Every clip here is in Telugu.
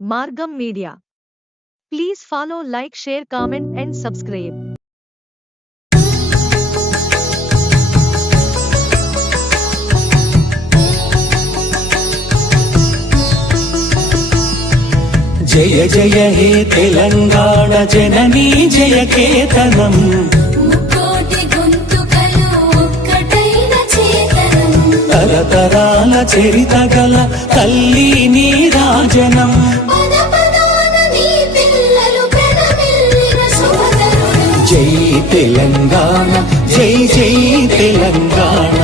Margam Media. Please follow, like, share, comment, and subscribe. జయ జయ హే తెలంగాణ జననీ జయ కేతనం తరతరాల చరిత గల తల్లి నీ రాజనం జై తెలంగాణ జై జై తెలంగాణ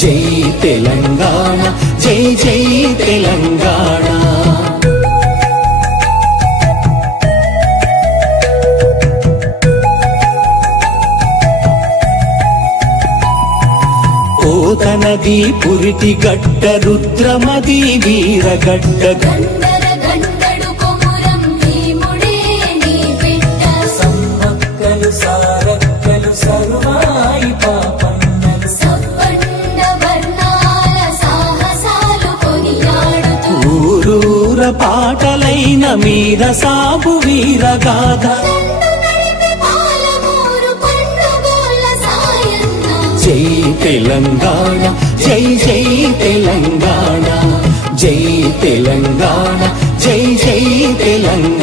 జై తెలంగాణ జై జై తెలంగాణ. ఓతనది పురిటి గడ్డ రుద్రమది వీరగడ్డ. గండ పాటలైన మీర సాబు వీరగాథ దండు జై తెలంగాణ జై జై తెలంగాణ జై తెలంగాణ జై జై తెలంగాణ.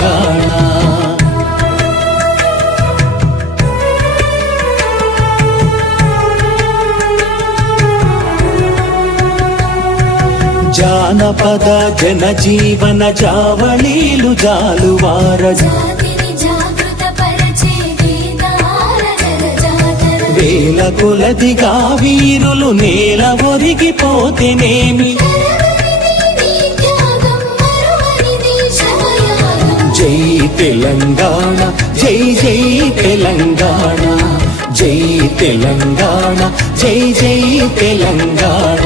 జానపద జనజీవన జావళీలు జాలువార జాతిని జాగృత పరిచే వేదాల జలజాతర వేల కొలదిగా వీరులు నేల ఒరిగిపోతేనేమి? జై తెలంగాణ జై జై తెలంగాణ జై తెలంగాణ జై జై తెలంగాణ.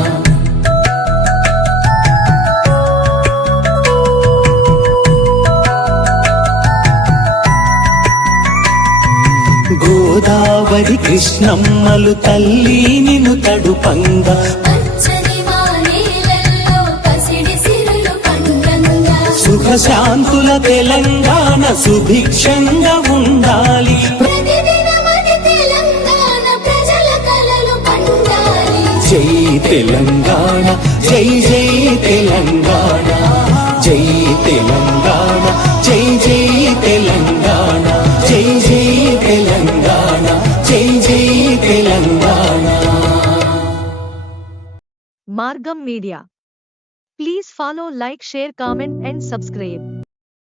గోదావరి కృష్ణమ్మలు తల్లి తడుపంగా. సిరులు పండంగా. సుఖశాంతుల తెలంగాణ సుభిక్షంగా ఉండాలి. జై తెలంగాణ జై జై తెలంగాణ జై Margam Media. Please follow, like, share, comment, and subscribe.